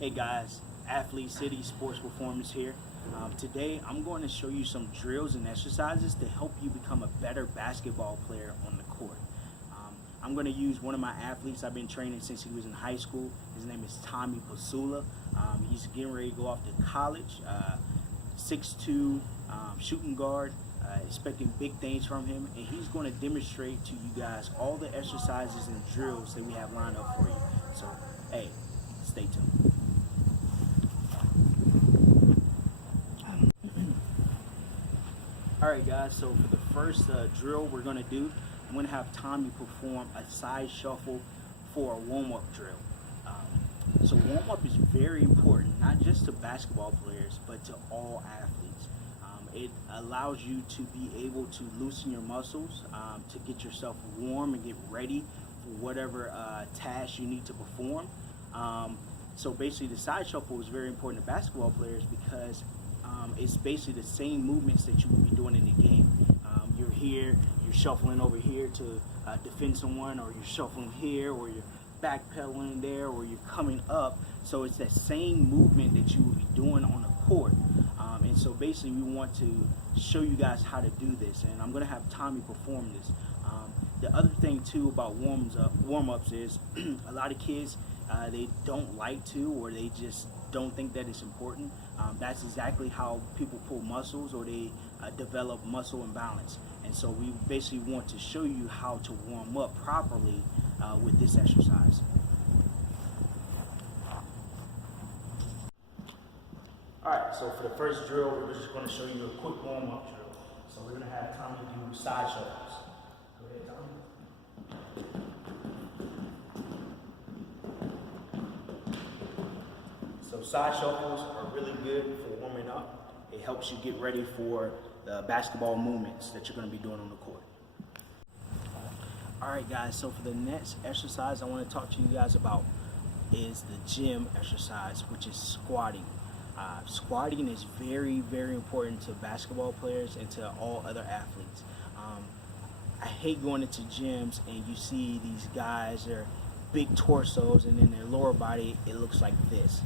Hey guys, Athlete City Sports Performance here. Today I'm going to show you some drills and exercises to help you become a better basketball player on the court. I'm going to use one of my athletes I've been training since he was in high school. His name is Tommy Pasula. He's getting ready to go off to college. 6'2", shooting guard. Expecting big things from him, and he's going to demonstrate to you guys all the exercises and drills that we have lined up for you. So, hey, stay tuned. Alright guys, so for the first drill we're going to do, I'm going to have Tommy perform a side shuffle for a warm-up drill. So warm-up is very important, not just to basketball players, but to all athletes. It allows you to be able to loosen your muscles, to get yourself warm and get ready for whatever task you need to perform. So basically the side shuffle is very important to basketball players because it's basically the same movements that you would be doing in the game. You're here, you're shuffling over here to defend someone, or you're shuffling here, or you're backpedaling there, or you're coming up. So it's that same movement that you would be doing on the court. And so basically we want to show you guys how to do this, and I'm going to have Tommy perform this. The other thing too about warm-ups is a lot of kids, they don't like to, or they just don't think that it's important. That's exactly how people pull muscles, or they develop muscle imbalance. And so we basically want to show you how to warm up properly with this exercise. Alright, so for the first drill, we're just going to show you a quick warm-up drill. So we're going to have Tommy do side shuffles. Go ahead, Tommy. So side shuffles are really good for warming up. It helps you get ready for the basketball movements that you're going to be doing on the court. Alright guys, so for the next exercise I want to talk to you guys about is the gym exercise, which is squatting. Squatting is very, very important to basketball players and to all other athletes. I hate going into gyms and you see these guys, they're big torsos, and then their lower body, it looks like this.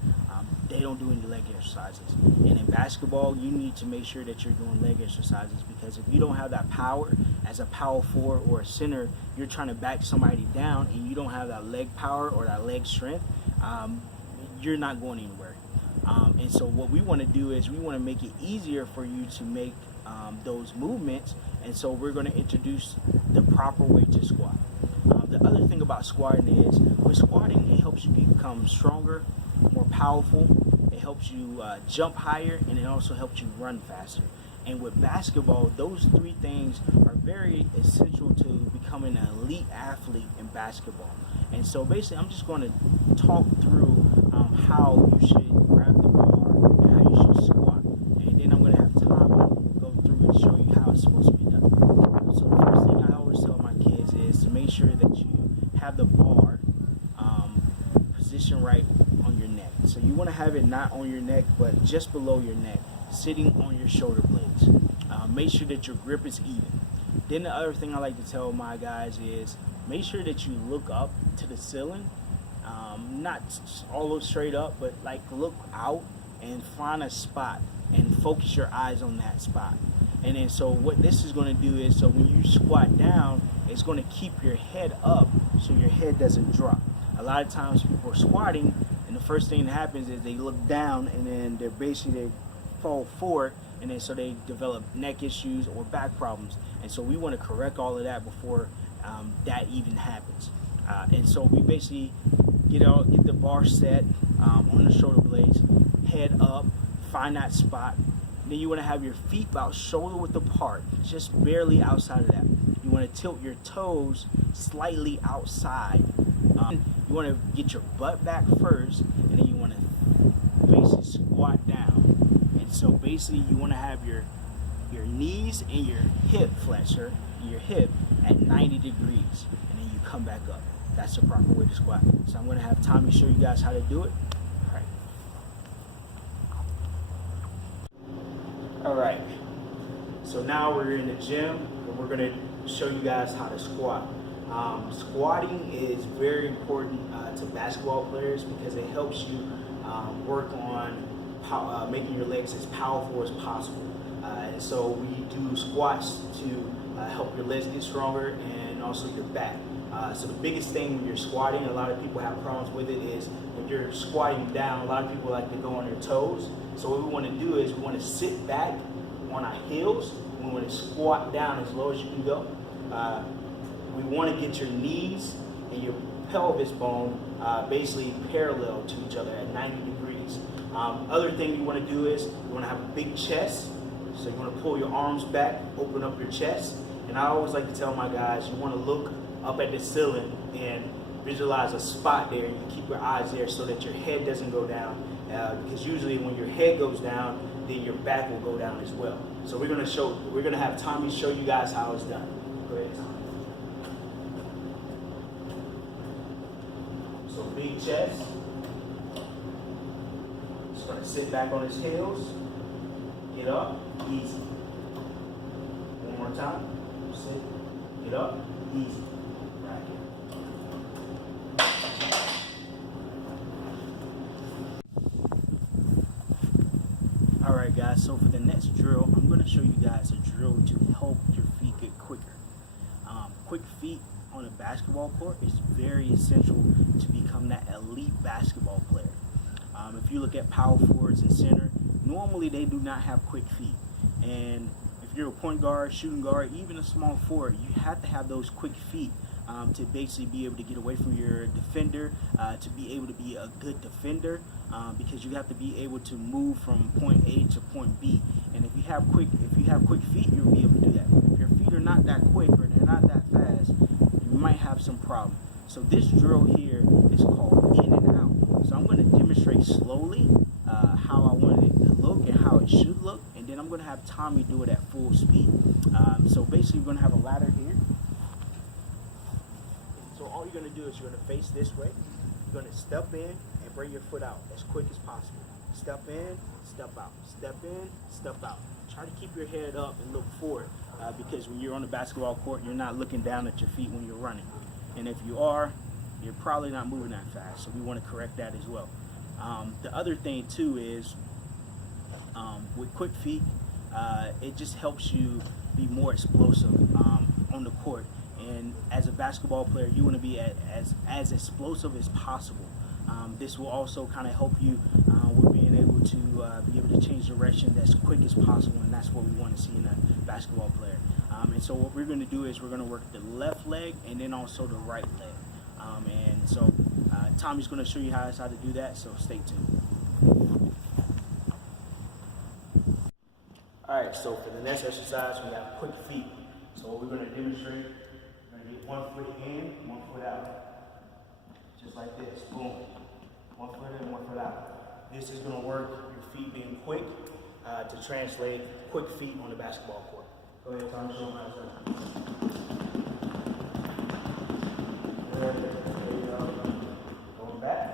They don't do any leg exercises. And in basketball, you need to make sure that you're doing leg exercises, because if you don't have that power as a power forward or a center, you're trying to back somebody down and you don't have that leg power or that leg strength, you're not going anywhere. And so what we want to do is we want to make it easier for you to make those movements, and so we're going to introduce the proper way to squat. The other thing about squatting is, with squatting, it helps you become stronger, more powerful, it helps you jump higher, and it also helps you run faster. And with basketball, those three things are very essential to becoming an elite athlete in basketball. And so basically I'm just going to talk through how you should grab the bar and how you should squat. And then I'm going to have Tommy go through and show you how it's supposed to be done. So the first thing I always tell my kids is to make sure that you have the bar positioned right on your neck. So you want to have it not on your neck, but just below your neck, sitting on your shoulder blades. Make sure that your grip is even. Then the other thing I like to tell my guys is make sure that you look up to the ceiling, not all straight up, but like look out and find a spot and focus your eyes on that spot. And then so what this is going to do is, so when you squat down, it's going to keep your head up so your head doesn't drop. A lot of times people are squatting and the first thing that happens is they look down, and then they fall forward, and then so they develop neck issues or back problems. And so we want to correct all of that before that even happens. And so we basically get the bar set on the shoulder blades, head up, find that spot. Then you want to have your feet about shoulder width apart, just barely outside of that. You want to tilt your toes slightly outside. You want to get your butt back first, and then you want to basically squat down. And so basically you want to have your knees and your hip flexor, your hip at 90 degrees, and then you come back up. That's the proper way to squat. So I'm going to have Tommy show you guys how to do it. All right. So now we're in the gym, and we're going to show you guys how to squat. Squatting is very important to basketball players because it helps you work on making your legs as powerful as possible. And so we do squats to help your legs get stronger and also your back. So the biggest thing when you're squatting, a lot of people have problems with it, is if you're squatting down, a lot of people like to go on their toes. So what we want to do is we want to sit back on our heels. We want to squat down as low as you can go. We want to get your knees and your pelvis bone basically parallel to each other at 90 degrees. Other thing you want to do is you want to have a big chest. So you want to pull your arms back, open up your chest. And I always like to tell my guys, you want to look up at the ceiling and visualize a spot there. You keep your eyes there so that your head doesn't go down. Because usually when your head goes down, then your back will go down as well. So we're gonna have Tommy show you guys how it's done. Go ahead, Tommy. So big chest. Just gonna sit back on his heels. Get up, easy. One more time. Sit, get up, easy. Right here. Alright guys, so for the next drill, I'm going to show you guys a drill to help your feet get quicker. Quick feet on a basketball court is very essential to become that elite basketball player. If you look at power forwards and center, normally they do not have quick feet. And if you're a point guard, shooting guard, even a small forward, you have to have those quick feet to basically be able to get away from your defender, to be able to be a good defender, because you have to be able to move from point A to point B. And if you have quick feet, you'll be able to do that. If your feet are not that quick or they're not that fast, you might have some problem. So this drill here is called in and out. So I'm going to demonstrate slowly how I want it to look and how it should look, and then I'm going to have Tommy do it at full speed. So basically, we're going to have a ladder here. So all you're going to do is you're going to face this way. You're going to step in and bring your foot out as quick as possible. Step in, step out. Step in, step out. Try to keep your head up and look forward, because when you're on the basketball court, you're not looking down at your feet when you're running. And if you are, you're probably not moving that fast. So we want to correct that as well. The other thing too is with quick feet, it just helps you be more explosive on the court. And as a basketball player, you want to be as explosive as possible. This will also kind of help you with being able to be able to change direction as quick as possible, and that's what we want to see in a basketball player. And so what we're going to do is we're going to work the left leg and then also the right leg. And so Tommy's going to show you how to do that, so stay tuned. Alright, so for the next exercise, we have quick feet. So what we're going to demonstrate, we're going to get 1 foot in, 1 foot out. Just like this, boom. 1 foot in, 1 foot out. This is going to work your feet being quick to translate quick feet on the basketball court. Go ahead, Tommy, show them how it's done. There you go. Going back.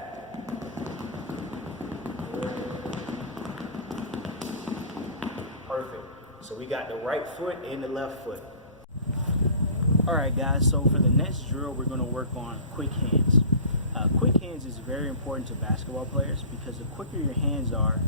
Perfect. So we got the right foot and the left foot. Alright guys, so for the next drill, we're going to work on quick hands. Quick hands is very important to basketball players because the quicker your hands are,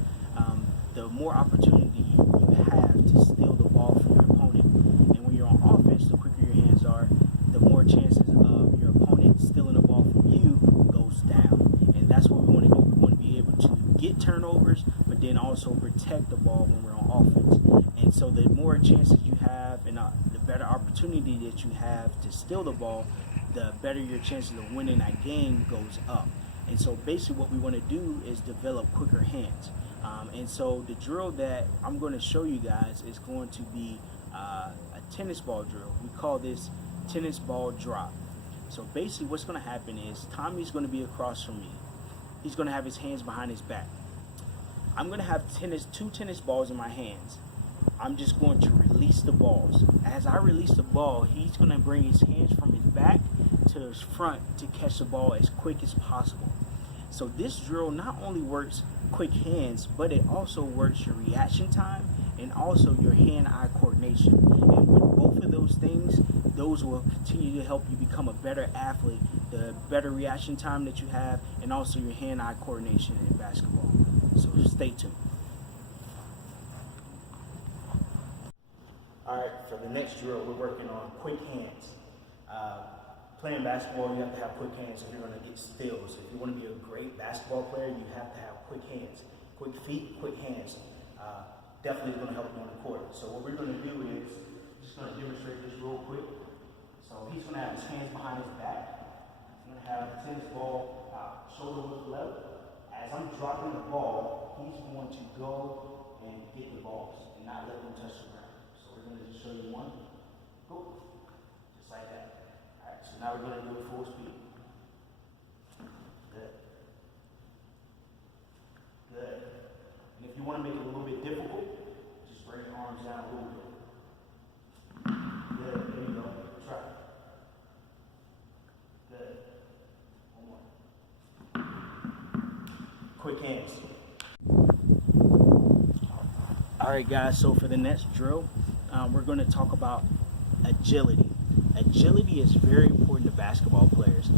the more opportunity you have to steal the ball from your opponent. And when you're on offense, the quicker your hands are, the more chances of your opponent stealing the ball from you goes down. And that's what we want to do. We want to be able to get turnovers, but then also protect the ball when we're on offense. And so the more chances you have and the better opportunity that you have to steal the ball, the better your chances of winning that game goes up. And so basically what we want to do is develop quicker hands. And so the drill that I'm going to show you guys is going to be a tennis ball drill. We call this tennis ball drop. So basically what's going to happen is Tommy's going to be across from me. He's going to have his hands behind his back. I'm going to have two tennis balls in my hands. I'm just going to release the balls. As I release the ball, he's going to bring his hands from his back to his front to catch the ball as quick as possible. So this drill not only works quick hands, but it also works your reaction time and also your hand-eye coordination. And with both of those things, those will continue to help you become a better athlete, the better reaction time that you have, and also your hand-eye coordination in basketball. So stay tuned. All right, for the next drill, we're working on quick hands. Playing basketball, you have to have quick hands if you're going to get steals. If you want to be a great basketball player, you have to have quick hands. Quick feet, quick hands. Definitely going to help you on the court. So what we're going to do is, just going to demonstrate this real quick. So he's going to have his hands behind his back. He's going to have the tennis ball shoulder width level. As I'm dropping the ball, he's going to go and get the balls and not let them touch the ground. So we're going to just show you one. Go. Just like that. All right, so now we're going to do it full speed. Good. Good. And if you want to make it a little bit difficult, just bring your arms down a little bit. Good. There you go. Try. Good. One more. Quick hands. All right, guys. So for the next drill, we're going to talk about agility. Agility is very important to basketball players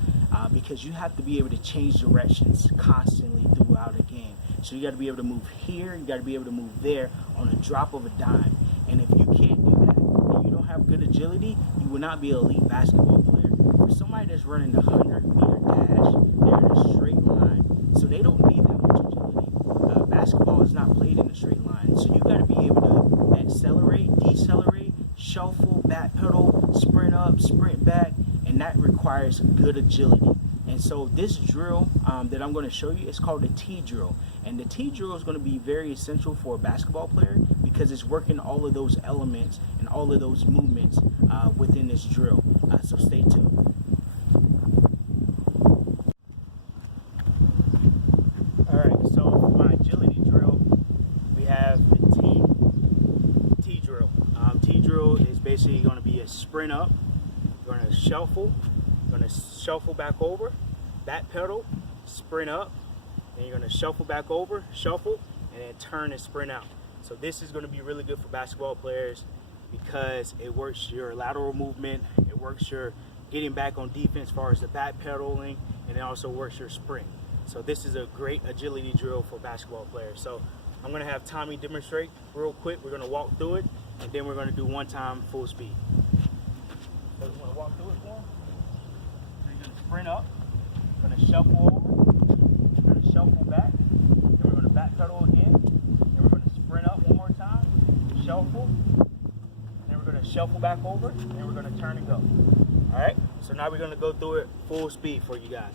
because you have to be able to change directions constantly throughout a game. So you got to be able to move here, you got to be able to move there on a drop of a dime. And if you can't do that, and you don't have good agility, you will not be an elite basketball player. For somebody that's running the 100-meter dash, they're in a straight line, so they don't need that much agility. Basketball is not played in a straight line, so you got to be able to accelerate, decelerate, shuffle, back pedal, sprint up, sprint back, and that requires good agility. And so this drill that I'm going to show you is called the T drill. And the T drill is going to be very essential for a basketball player because it's working all of those elements and all of those movements within this drill. So stay tuned. All right, so for my agility drill, we have the T drill. T drill is basically going to be a sprint up. You're going to shuffle. You're going to shuffle back over, back pedal, sprint up. Then you're going to shuffle back over, shuffle, and then turn and sprint out. So this is going to be really good for basketball players because it works your lateral movement, it works your getting back on defense as far as the back pedaling, and it also works your sprint. So this is a great agility drill for basketball players. So I'm going to have Tommy demonstrate real quick. We're going to walk through it, and then we're going to do one time full speed. So you want to walk through it for him? So you're going to sprint up, you're going to shuffle over, you're going to shuffle back, then we're going to back pedal again, then we're going to sprint up one more time, shuffle, then we're going to shuffle back over, and then we're going to turn and go. All right, so now we're going to go through it full speed for you guys.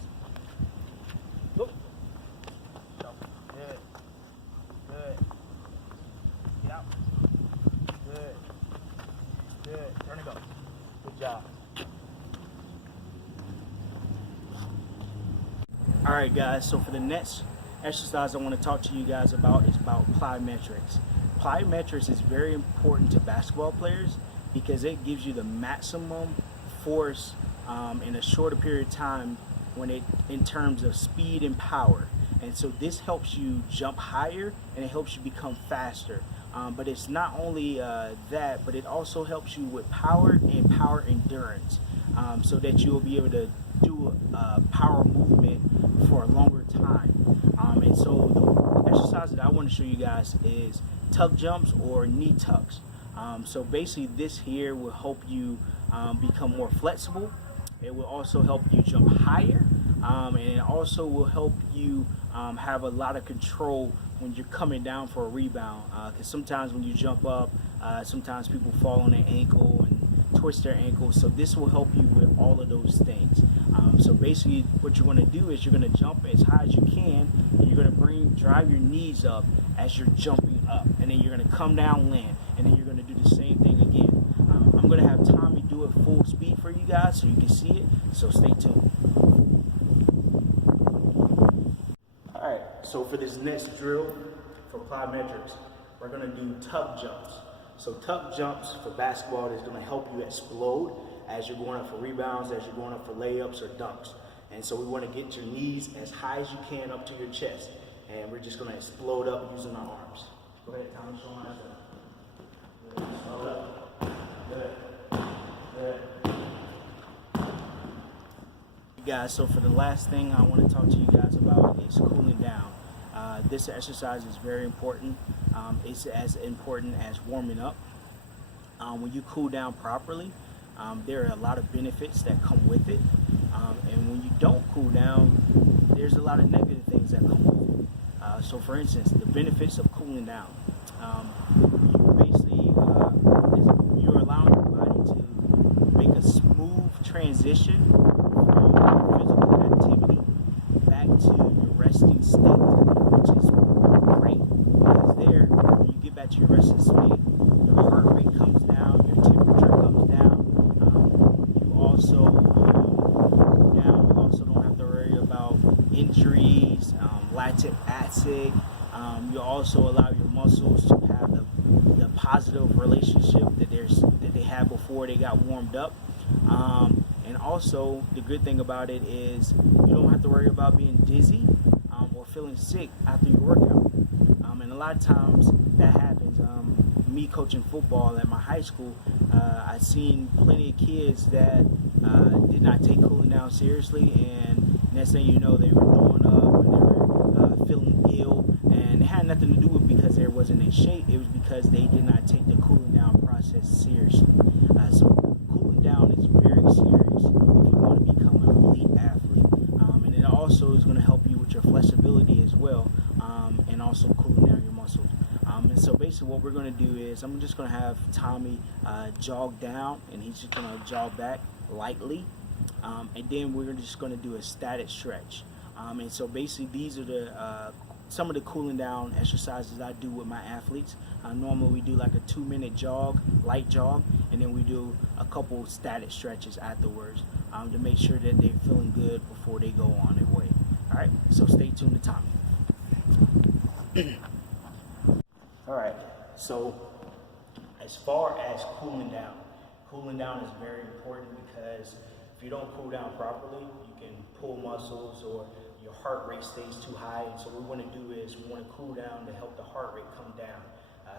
Go. Shuffle. Good. Good. Get out. Good. Good. Turn and go. Good job. All right, guys, so for the next exercise I want to talk to you guys about is about plyometrics. Plyometrics is very important to basketball players because it gives you the maximum force in a shorter period of time in terms of speed and power. And so this helps you jump higher and it helps you become faster. But it's not only that, but it also helps you with power and power endurance so that you'll be able to do a power movement for a longer time. And so the exercise that I want to show you guys is tuck jumps or knee tucks. So basically this here will help you become more flexible. It will also help you jump higher, and it also will help you have a lot of control when you're coming down for a rebound. Because sometimes when you jump up, sometimes people fall on their ankle and twist their ankle. So this will help you with all of those things. So basically what you're going to do is you're going to jump as high as you can, and you're going to drive your knees up as you're jumping up, and then you're going to come down, land, and then you're going to do the same thing again. I'm going to have Tommy do it full speed for you guys so you can see it, so stay tuned. Alright, so for this next drill for plyometrics, we're going to do tuck jumps. So tuck jumps for basketball is going to help you explode as you're going up for rebounds, as you're going up for layups or dunks. And so we want to get your knees as high as you can up to your chest. And we're just going to explode up using our arms. Go ahead, Tommy, show them how to do it. Good. Slow it up. Good. Guys, so for the last thing I want to talk to you guys about is cooling down. This exercise is very important. It's as important as warming up. When you cool down properly, there are a lot of benefits that come with it. And when you don't cool down, there's a lot of negative things that come with it. So for instance, the benefits of cooling down. You basically, you're allowing your body to make a smooth transition from physical activity back to your resting state, which is great because there, when you get back to your resting state, your heart rate comes down, your temperature comes down. You also don't have to worry about injuries, lactic acid. You also allow your muscles to have the positive relationship that they had before they got warmed up. And also, the good thing about it is you don't have to worry about being dizzy or feeling sick after your workout. And a lot of times that happens. Me coaching football at my high school, I've seen plenty of kids that did not take cooling down seriously, and next thing you know, they were throwing up and they were feeling ill, and it had nothing to do with because they wasn't in shape. It was because they did not take the cooling down process seriously. So cooling down is very serious if you want to become an elite athlete, and it also is going to help you with your flexibility as well, and also cooling down your muscles. And so basically what we're going to do is I'm just going to have Tommy jog down, and he's just going to jog back lightly, and then we're just going to do a static stretch. And so basically these are the some of the cooling down exercises I do with my athletes. Normally we do like a 2-minute jog, light jog, and then we do a couple static stretches afterwards to make sure that they're feeling good before they go on their way. All right, so stay tuned to Tommy. All right, so as far as cooling down is very important because if you don't cool down properly, you can pull muscles or your heart rate stays too high. And so what we want to do is we want to cool down to help the heart rate come down.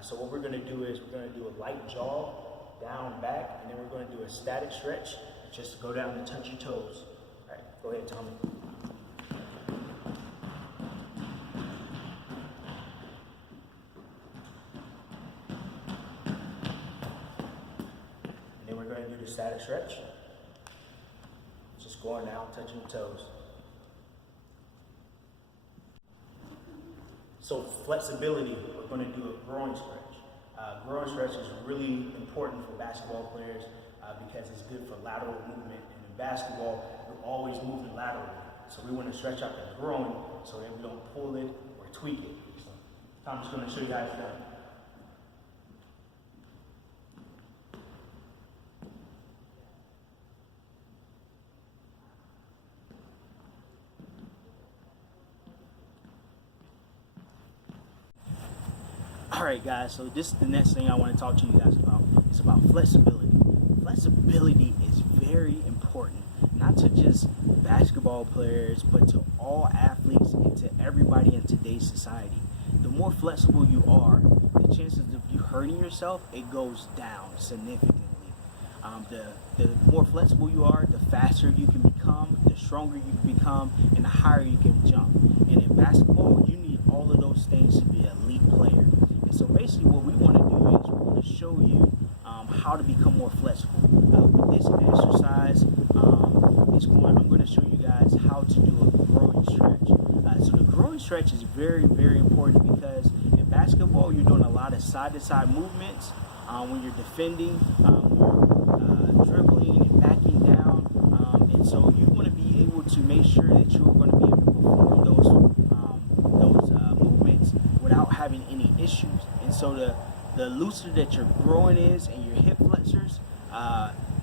So what we're going to do is we're going to do a light jog, down and back, and then we're going to do a static stretch, just go down and touch your toes. All right, go ahead, Tommy. And then we're going to do the static stretch, just going down, touching your toes. So flexibility, we're going to do a groin stretch. Groin stretch is really important for basketball players because it's good for lateral movement. And in basketball, we're always moving laterally. So we want to stretch out the groin so that we don't pull it or tweak it. So I'm just going to show you how it's done. Alright guys, so this is the next thing I want to talk to you guys about. It's about flexibility. Flexibility is very important, not to just basketball players, but to all athletes and to everybody in today's society. The more flexible you are, the chances of you hurting yourself, it goes down significantly. The more flexible you are, the faster you can become, the stronger you can become, and the higher you can jump. And in basketball, you need all of those things to be an elite player. So basically what we want to do is we want to show you how to become more flexible. With this exercise, I'm going to show you guys how to do a groin stretch. So the groin stretch is very, very important because in basketball you're doing a lot of side-to-side movements when you're defending, you're dribbling and backing down, and so you want to be able to make sure that you're going to be able to perform those movements without having any issues. And so the looser that your groin is and your hip flexors,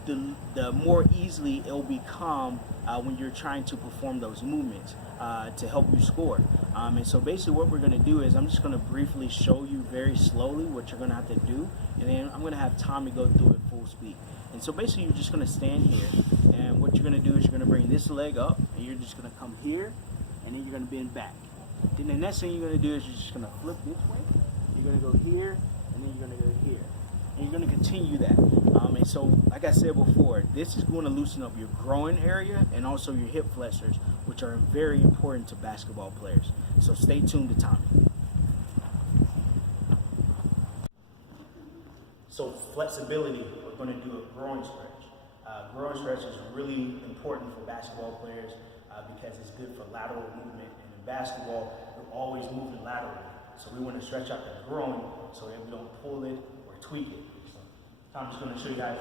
the more easily it'll become when you're trying to perform those movements to help you score. And so basically what we're going to do is I'm just going to briefly show you very slowly what you're going to have to do, and then I'm going to have Tommy go through it full speed. And so basically you're just going to stand here, and what you're going to do is you're going to bring this leg up, and you're just going to come here, and then you're going to bend back. Then the next thing you're going to do is you're just going to flip this way. You're going to go here, and then you're going to go here. And you're going to continue that. And so, like I said before, this is going to loosen up your groin area and also your hip flexors, which are very important to basketball players. So stay tuned to Tommy. So flexibility, we're going to do a groin stretch. Groin stretch is really important for basketball players because it's good for lateral movement. And in basketball, we're always moving laterally. So we want to stretch out the groin so that we don't pull it or tweak it. So I'm just going to show you guys